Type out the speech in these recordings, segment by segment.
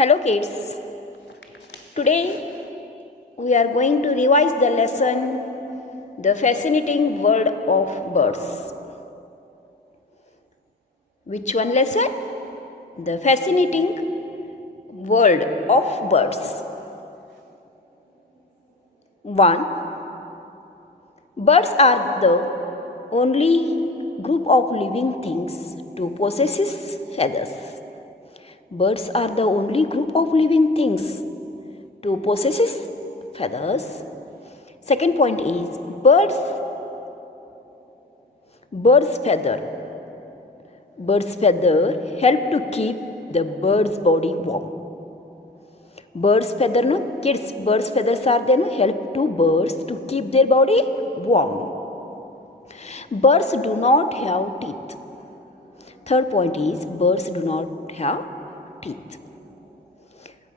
Hello kids. Today we are going to revise the lesson The Fascinating World of Birds. Which one lesson? The Fascinating World of Birds. 1. Birds are the only group of living things to possess feathers. Birds are the only group of living things to possess feathers. Second point is bird's feather. Bird's feather help to keep the bird's body warm. Bird's feather, no kids, bird's feathers are there, no, help to birds to keep their body warm. Birds do not have teeth. Third point is birds do not have teeth.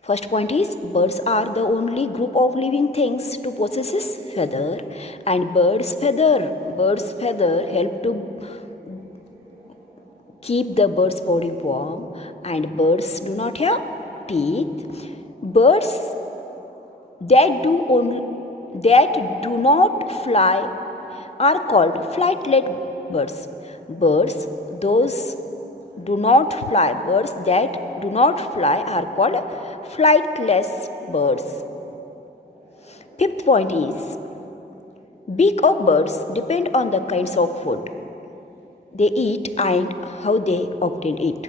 First point is birds are the only group of living things to possess feather, and bird's feather help to keep the bird's body warm, and birds do not have teeth. Birds that do not fly are called flightless birds. Birds that do not fly are called flightless birds. Fifth point is beak of birds depend on the kinds of food they eat and how they obtain it.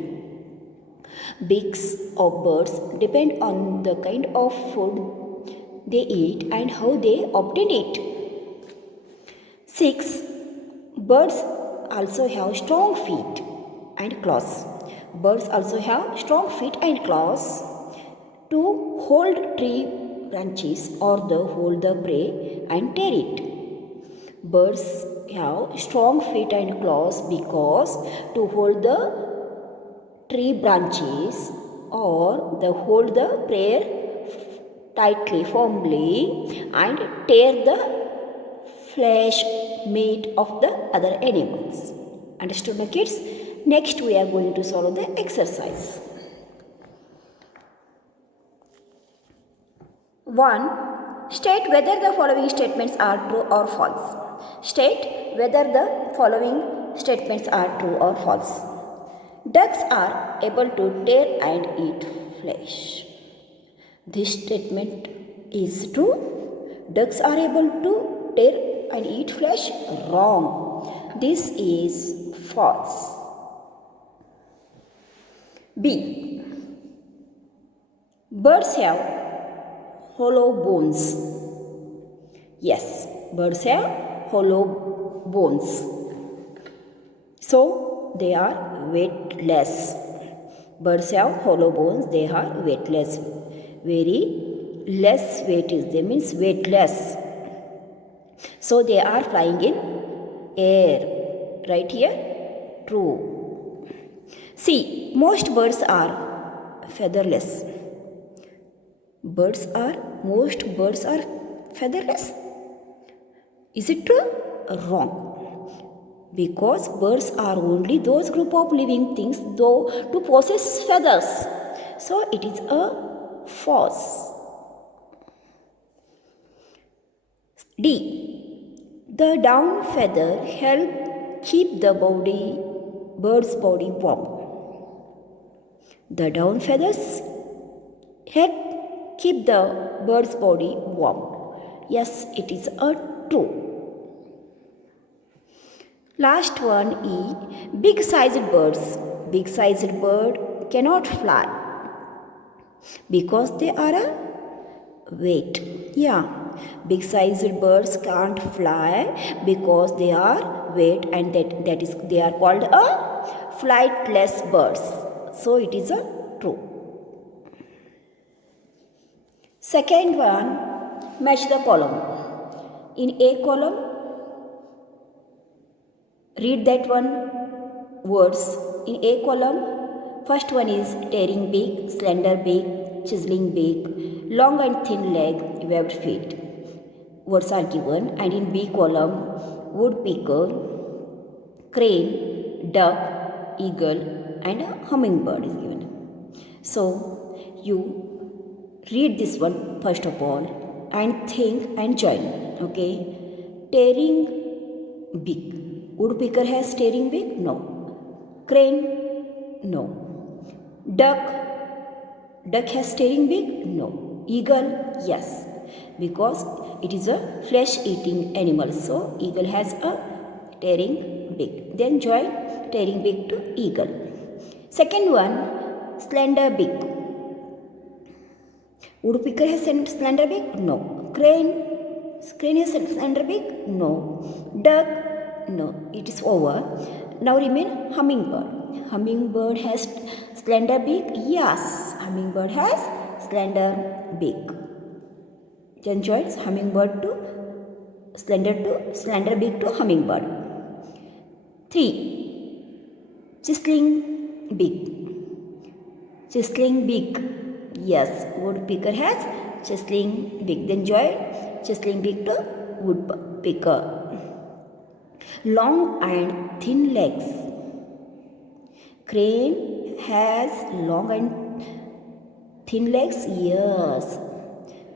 Beaks of birds depend on the kind of food they eat and how they obtain it. 6. Birds also have strong feet and claws. Birds also have strong feet and claws to hold tree branches or hold the prey and tear it. Birds have strong feet and claws because to hold the tree branches or hold the prey tightly, firmly, and tear the flesh, meat of the other animals. Understood, my kids? Next we are going to solve the exercise. 1. State whether the following statements are true or false. State whether the following statements are true or false. Ducks are able to tear and eat flesh. This statement is true. Ducks are able to tear and eat flesh. Wrong. This is false. B. Birds have hollow bones. Yes, birds have hollow bones. So, they are weightless. Birds have hollow bones, they are weightless. Very less weight is there, means weightless. So, they are flying in air. Right here, true. See, most birds are featherless. Most birds are featherless. Is it true? Wrong. Because birds are only those group of living things though to possess feathers. So it is a false. D. The down feather help keep the bird's body warm. The down feathers help keep the bird's body warm. Yes, it is a true. Last one is big sized birds. Big sized bird cannot fly because they are a weight. Yeah, big sized birds can't fly because they are weight, and that is they are called a flightless birds. So it is a true. Second one, match the column. In A column, read that one words. In A column, first one is tearing beak, slender beak, chiseling beak, long and thin leg, webbed feet. Words are given. And in B column, woodpecker, crane, duck, eagle, and a hummingbird is given. So, you read this one first of all and think and join. Okay. Tearing beak. Woodpecker has tearing beak? No. Crane? No. Duck? Duck has tearing beak? No. Eagle? Yes. Because it is a flesh-eating animal. So, eagle has a tearing beak. Then join tearing beak to eagle. Second one, slender beak. Woodpecker has slender beak? No. Crane? Crane has slender beak? No. Duck? No. It is over. Now remain hummingbird. Hummingbird has slender beak? Yes. Hummingbird has slender beak. Then join hummingbird to slender beak to hummingbird. 3. Chiseling beak. Chiseling beak. Yes, woodpecker has chiseling beak. Then join chiseling beak to woodpecker. Long and thin legs. Crane has long and thin legs. Yes,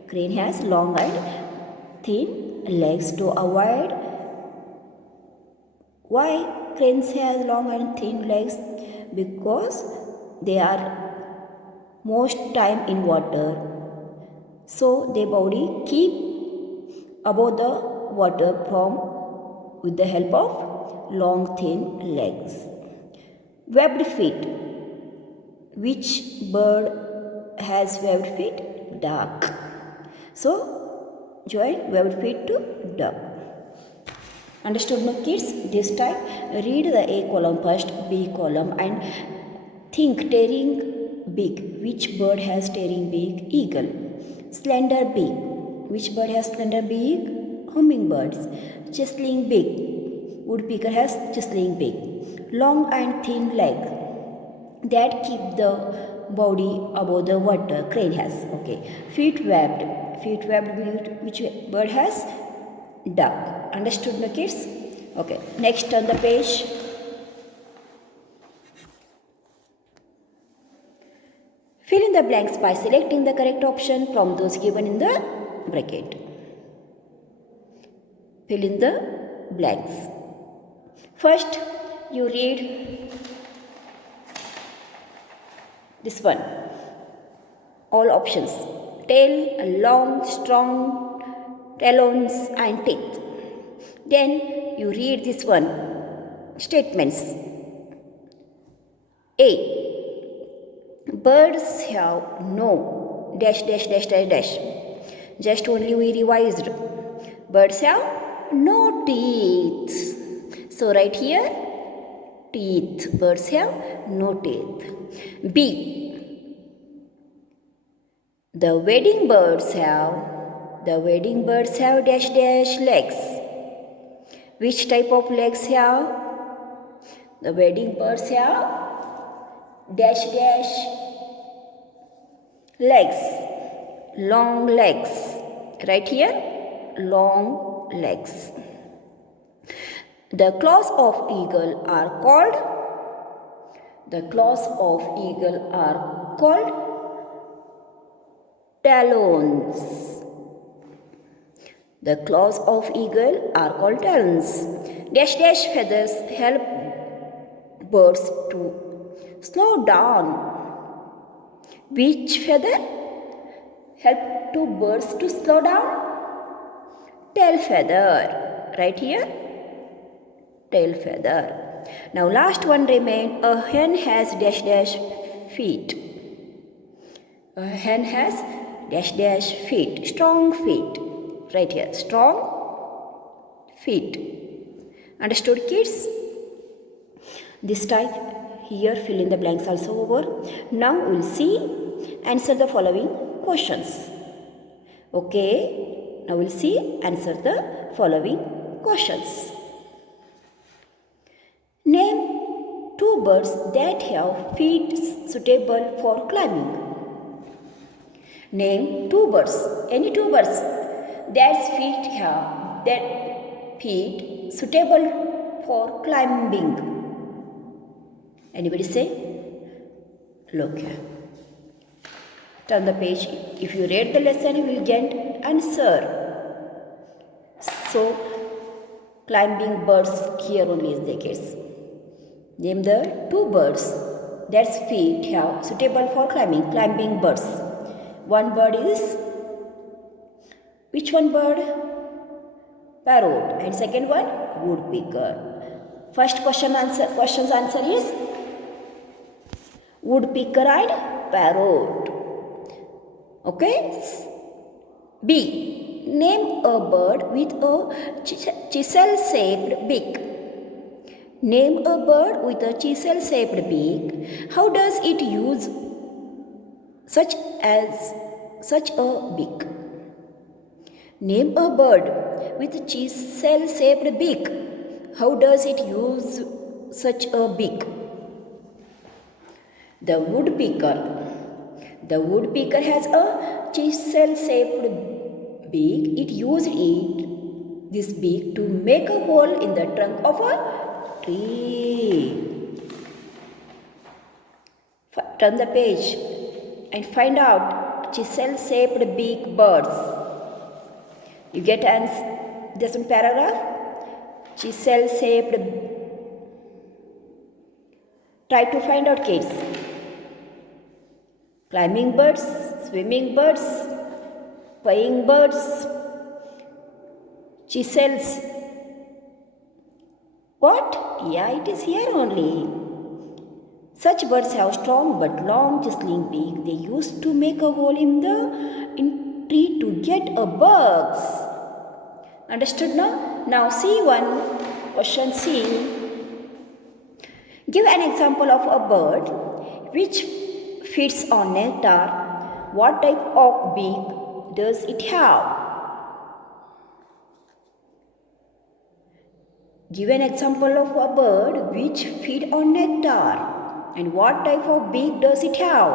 crane has long and thin legs to avoid. Why cranes has long and thin legs? Because they are most time in water, so their body keep above the water from with the help of long thin legs. Webbed feet. Which bird has webbed feet? Duck. So join webbed feet to duck. Understood, no kids? This time read the A column first, B column, and think tearing beak. Which bird has tearing beak? Eagle. Slender beak. Which bird has slender beak? Hummingbirds. Chiseling beak. Woodpecker has chiseling beak. Long and thin leg that keep the body above the water. Crane has. Okay. Feet webbed. Feet webbed. Which bird has? Duck. Understood, no kids? Okay. Next on the page. Fill in the blanks by selecting the correct option from those given in the bracket. Fill in the blanks. First, you read this one. All options. Tail, long, strong, talons and teeth. Then you read this one. Statements. A. Birds have no dash dash dash dash dash. Just only we revised. Birds have no teeth. So right here, teeth. Birds have no teeth. B. The wedding birds have dash dash legs. Which type of legs have? The wedding birds have dash dash legs. Long legs. Right here, long legs. The claws of eagle are called talons. The claws of eagle are called talons. Dash dash feathers help birds to slow down. Which feather help to birds to slow down? Tail feather. Right here, tail feather. Now last one remain. A hen has dash dash feet. A hen has dash dash feet. Strong feet. Right here, strong feet. Understood, kids? This type here, fill in the blanks also over. Now we'll see, answer the following questions. Okay, now we'll see, answer the following questions. Name 2 birds that have feet suitable for climbing. Name 2 birds, any 2 birds that feet suitable for climbing. Anybody say? Look here. Turn the page. If you read the lesson, you will get answer. So, climbing birds here only is the case. Name the two birds that's feet have suitable for climbing birds. One bird is, which one bird? Parrot. And second one, woodpecker. First question's answer is woodpecker and parrot. Okay. B. Name a bird with a chisel-shaped beak. Name a bird with a chisel-shaped beak. How does it use such a beak? Name a bird with a chisel-shaped beak. How does it use such a beak? The woodpecker. The woodpecker has a chisel-shaped beak. It used this beak to make a hole in the trunk of a tree. Turn the page and find out chisel-shaped beak birds. You get this one paragraph. Chisel-shaped. Try to find out, kids. Climbing birds, swimming birds, flying birds, chisels. What? Yeah, it is here only. Such birds have strong but long chiseling beak. They used to make a hole in tree to get a bugs. Understood now? Now see one. Question C. Give an example of a bird which feeds on nectar. What type of beak does it have? Give an example of a bird which feeds on nectar. And what type of beak does it have?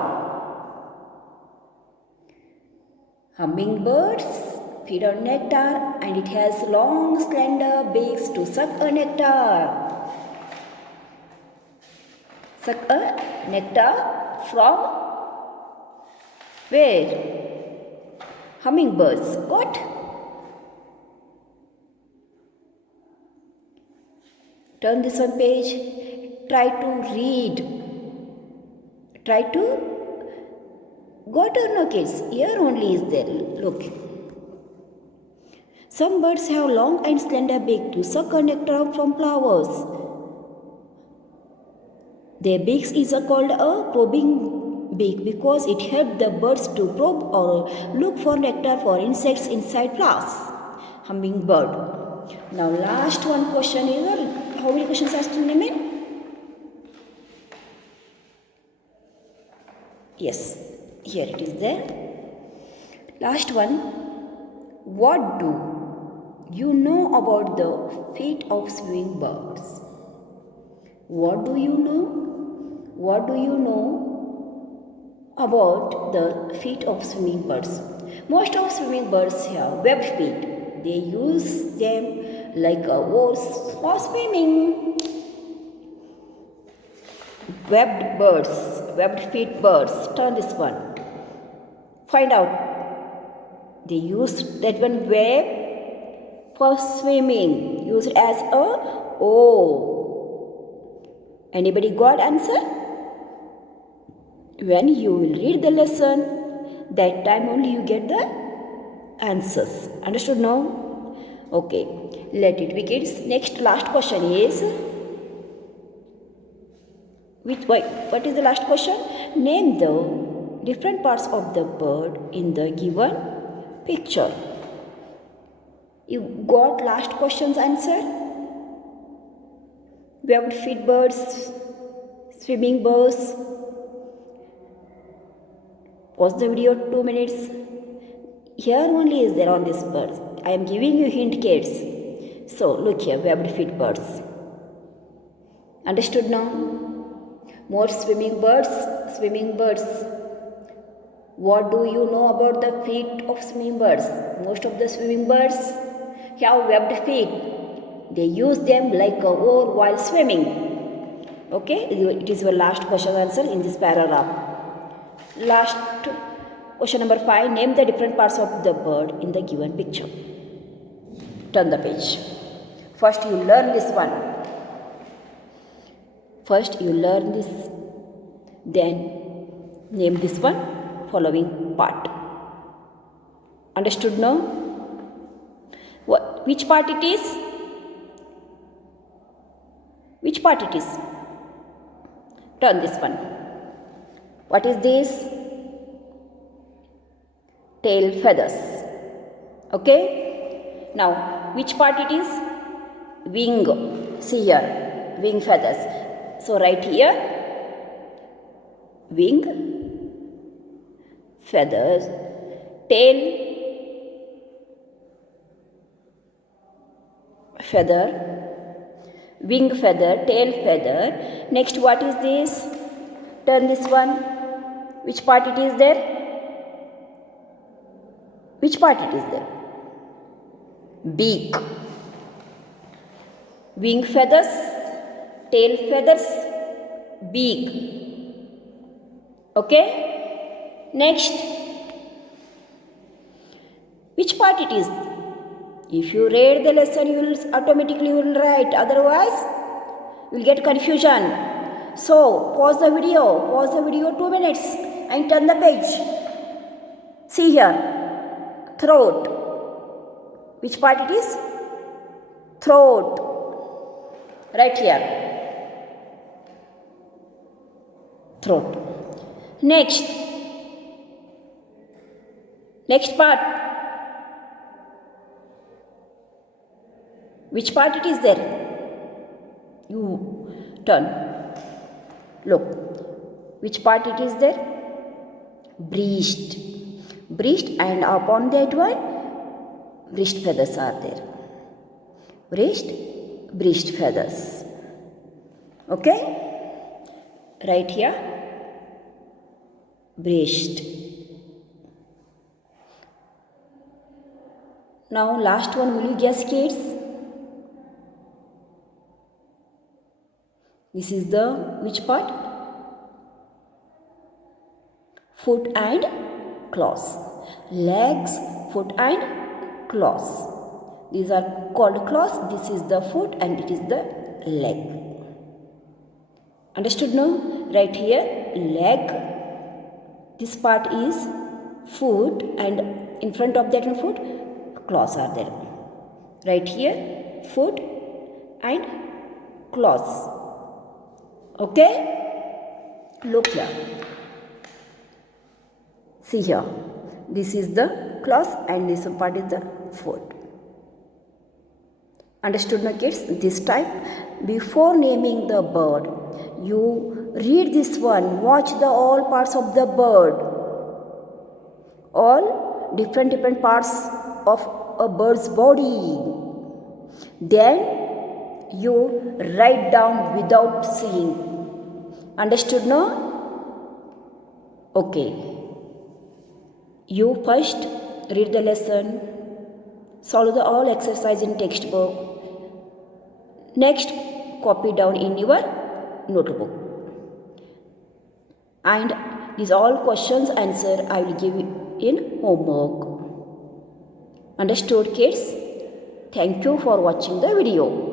Hummingbirds feed on nectar and it has long slender beaks to suck a nectar. Suck a nectar from where? Hummingbirds. What? Turn this one page. Try to read. Try to. Got or no, kids? Here only is there. Look. Some birds have long and slender beak to suck a nectar from flowers. Their beaks is called a probing beak because it helps the birds to probe or look for nectar for insects inside flowers. Hummingbird. Now last one question is, how many questions has to remain? Yes, here it is there. Last one. What do you know about the feet of swimming birds? What do you know? What do you know about the feet of swimming birds? Most of swimming birds have webbed feet. They use them like oars for swimming. Webbed feet birds. Turn this one. Find out. They use that one web for swimming. Use it as a oar. Anybody got answer? When you will read the lesson, that time only you get the answers. Understood now? Okay. Let it be, kids. Next, last question is, what is the last question? Name the different parts of the bird in the given picture. You got last question's answer? Webbed feet birds, swimming birds. Pause the video 2 minutes. Here only is there on this bird. I am giving you hint, kids. So look here, webbed feet birds. Understood now? More swimming birds. What do you know about the feet of swimming birds? Most of the swimming birds have webbed feet. They use them like a oar while swimming. Okay, it is your last question answer in this paragraph. Last Question number 5. Name the different parts of the bird in the given picture. Turn the page. First you learn this one. First you learn this. Then name this one following part. Understood now? Which part it is? Which part it is? Turn this one. What is this? Tail feathers. Okay? Now, which part it is? Wing. See here. Wing feathers. So, write here. Wing. Feathers. Tail. Feather. Wing feather. Tail feather. Next, what is this? Turn this one. Which part it is there? Which part it is there? Beak. Wing feathers, tail feathers, beak. Okay? Next. Which part it is? If you read the lesson, you will automatically write. Otherwise, you will get confusion. So, pause the video 2 minutes and turn the page. See here. Throat. Which part it is? Throat. Right here. Throat. Next. Next part. Which part it is there? You turn. Look. Which part it is there? Breast. Breast, and upon that one, breast feathers are there. Breast feathers. Okay? Right here. Breast. Now last one, will you guess, kids? This is the which part? Foot and claws. Legs, foot and claws. These are called claws. This is the foot and it is the leg. Understood now? Right here, leg. This part is foot and in front of that foot, claws are there. Right here, foot and claws. Okay? Look here. See here. This is the claws and this part is the foot. Understood now, kids? This time, before naming the bird, you read this one. Watch the all parts of the bird. All different parts of a bird's body. Then you write down without seeing. Understood now? Okay. You first read the lesson, solve the all exercise in textbook. Next, copy down in your notebook. And these all questions answer I will give in homework. Understood, kids? Thank you for watching the video.